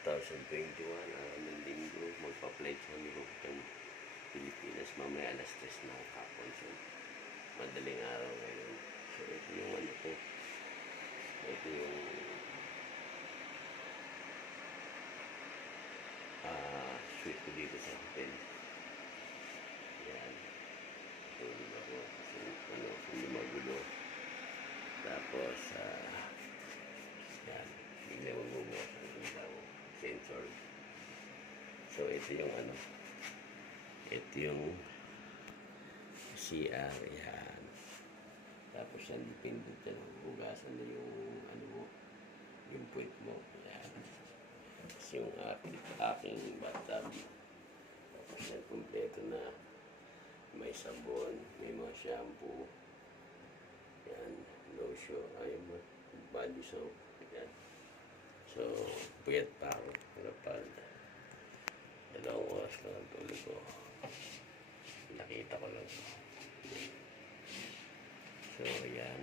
2021, ng linggo, magpa-flight kami ng Pilipinas. Mamaya alas 3 ng hapon. So, madaling araw ngayon. So, ito yung ano ko. Ito yung suite ko dito sa hotel. Yan. Tulog ako. Kasi hindi magulo. Tapos, yan. Bigla magbubukas ang ilaw. Sensor. So, ito yung ano. Ito yung CR. Yan. Tapos, yan. Pindot yan. Hugasan na yung ano mo. Yung puwet mo. Yan. Tapos yung aking bathtub. Tapos yan. Kompleto na. May sabon. May mga shampoo. Yan. Lotion. Ay, body soap. Yan. So, puyat pa ako. Kapag 2 oras lang ang tulog ko. Nakita ko lang. So, yan.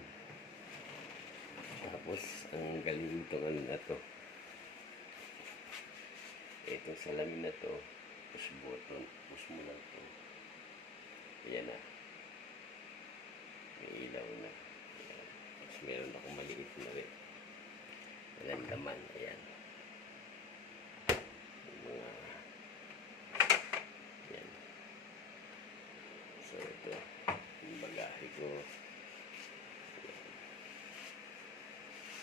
Tapos, ang galing itong ano na to. Itong salamin na to. Push button. Push mo lang to. Ayan na. May ilaw na. Ayan. Tapos, meron akong maliit na rin. Walang laman. Ayan. Yung mga ayan. So, ito. Yung bagahe ko. Ayan.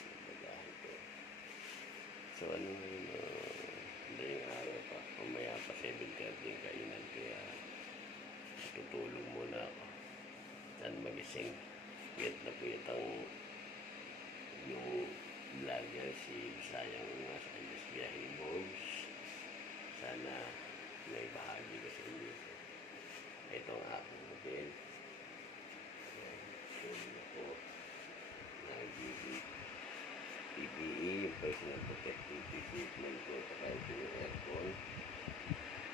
Yung bagahe ko. So, ano yun? Hindi yung araw pa. Umaya pa 7:30 kainan. Kaya tutulog muna ako. Saan magising. Puyat na puyat ang yung vlogger si Sayang nasa Andes Biyahe Bogs. Sana may bahagi ko sa inyo. Ito ang aking hotel. Tulog ako. PPE, yung personal protective equipment ko. Saka ito yung aircon.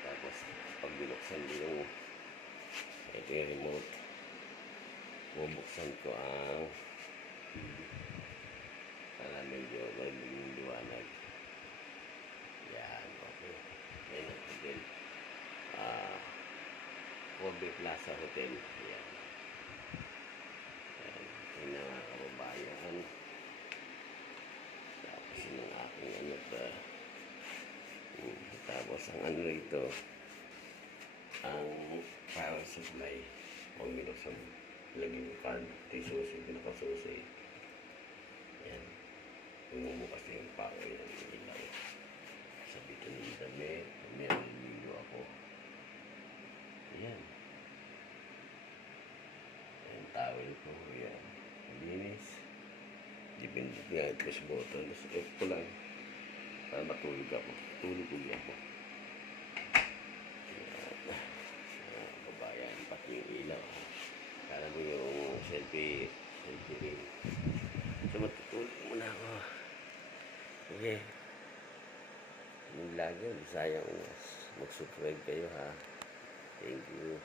Tapos pag binuksan mo yung ito yung remote. Bubuksan ko ang para medyo magiging liwanag. Yan, okay. Yan ang hotel. Kobe Plaza Hotel. Yan. Yan. Yan ang mga kababayan. Tapos yun ang aking ano pa. Tapos ang ano rito, ang power supply. Kung binuksan, lagyan mo kan, susi, pinakasusi. Yan. Bumubukas na yung power yan ng ilaw. Sabitan ng damit, meron nilo ako. Yan. Yan, towel ko. Yan. Linis. Depende nga, push button. Tapos off ko lang. Para matulog ako. Tulog ulit ako. Yan. Babayan. Pati yung ilaw. Kala mo yung selfie ring. So, matutulog muna ako. Okay. Yung vlogger, sayang mag-subscribe kayo ha. Thank you.